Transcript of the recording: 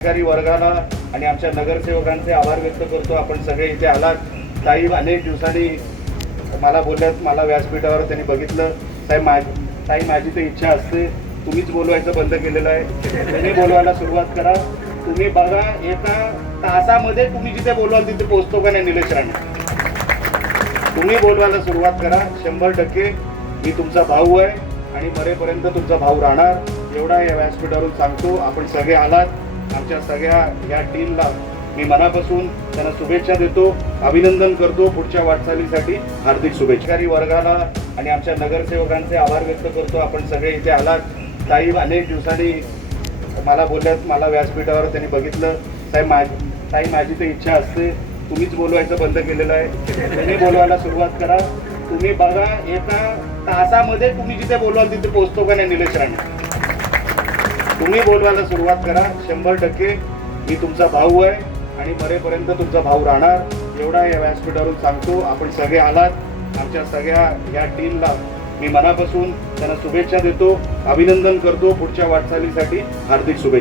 अधिकारी वर्गाला आणि आमच्या नगरसेवकांचे आभार व्यक्त करतो. आपण सगळे इथे आलात. ताई अनेक दिवसांनी मला बोलल्यात, मला व्यासपीठावर त्यांनी बघितलं. ताई माझी तर इच्छा असते, तुम्हीच बोलवायचं बंद केलेलं आहे. तुम्ही बोलवायला सुरुवात करा. तुम्ही बघा एका तासामध्ये तुम्ही जिथे बोलवाल तिथे पोहोचतो का नाही निलेश राणे. तुम्ही बोलवायला सुरुवात करा. 100% मी तुमचा भाऊ आहे आणि मरेपर्यंत तुमचा भाऊ राहणार, एवढा या व्यासपीठावरून सांगतो. आपण सगळे आलात. आमच्या सगळ्या या टीमला मी मनापासून त्यांना शुभेच्छा देतो, अभिनंदन करतो. पुढच्या वाटचालीसाठी हार्दिक शुभेच्छा. अधिकारी वर्गाला आणि आमच्या नगरसेवकांचे आभार व्यक्त करतो. आपण सगळे इथे आलात. ताई अनेक दिवसांनी मला बोलल्यात, मला व्यासपीठावर त्यांनी बघितलं. ताई माझी तर इच्छा असते, तुम्हीच बोलवायचं बंद केलेलं आहे. तुम्ही बोलवायला सुरुवात करा. तुम्ही बघा एका तासामध्ये तुम्ही जिथे बोलवाल तिथे पोहोचतो का नाही निलेश राणे. तुम्ही बोलवायला सुरुवात करा. 100% मी तुमचा भाऊ आहे आणि मरेपर्यंत तुमचा भाऊ राहणार, एवढा या व्यासपीठावरून सांगतो. आपण सगळे आलात. आमच्या सगळ्या या टीमला मी मनापासून त्यांना शुभेच्छा देतो, अभिनंदन करतो. पुढच्या वाटचालीसाठी हार्दिक शुभेच्छा.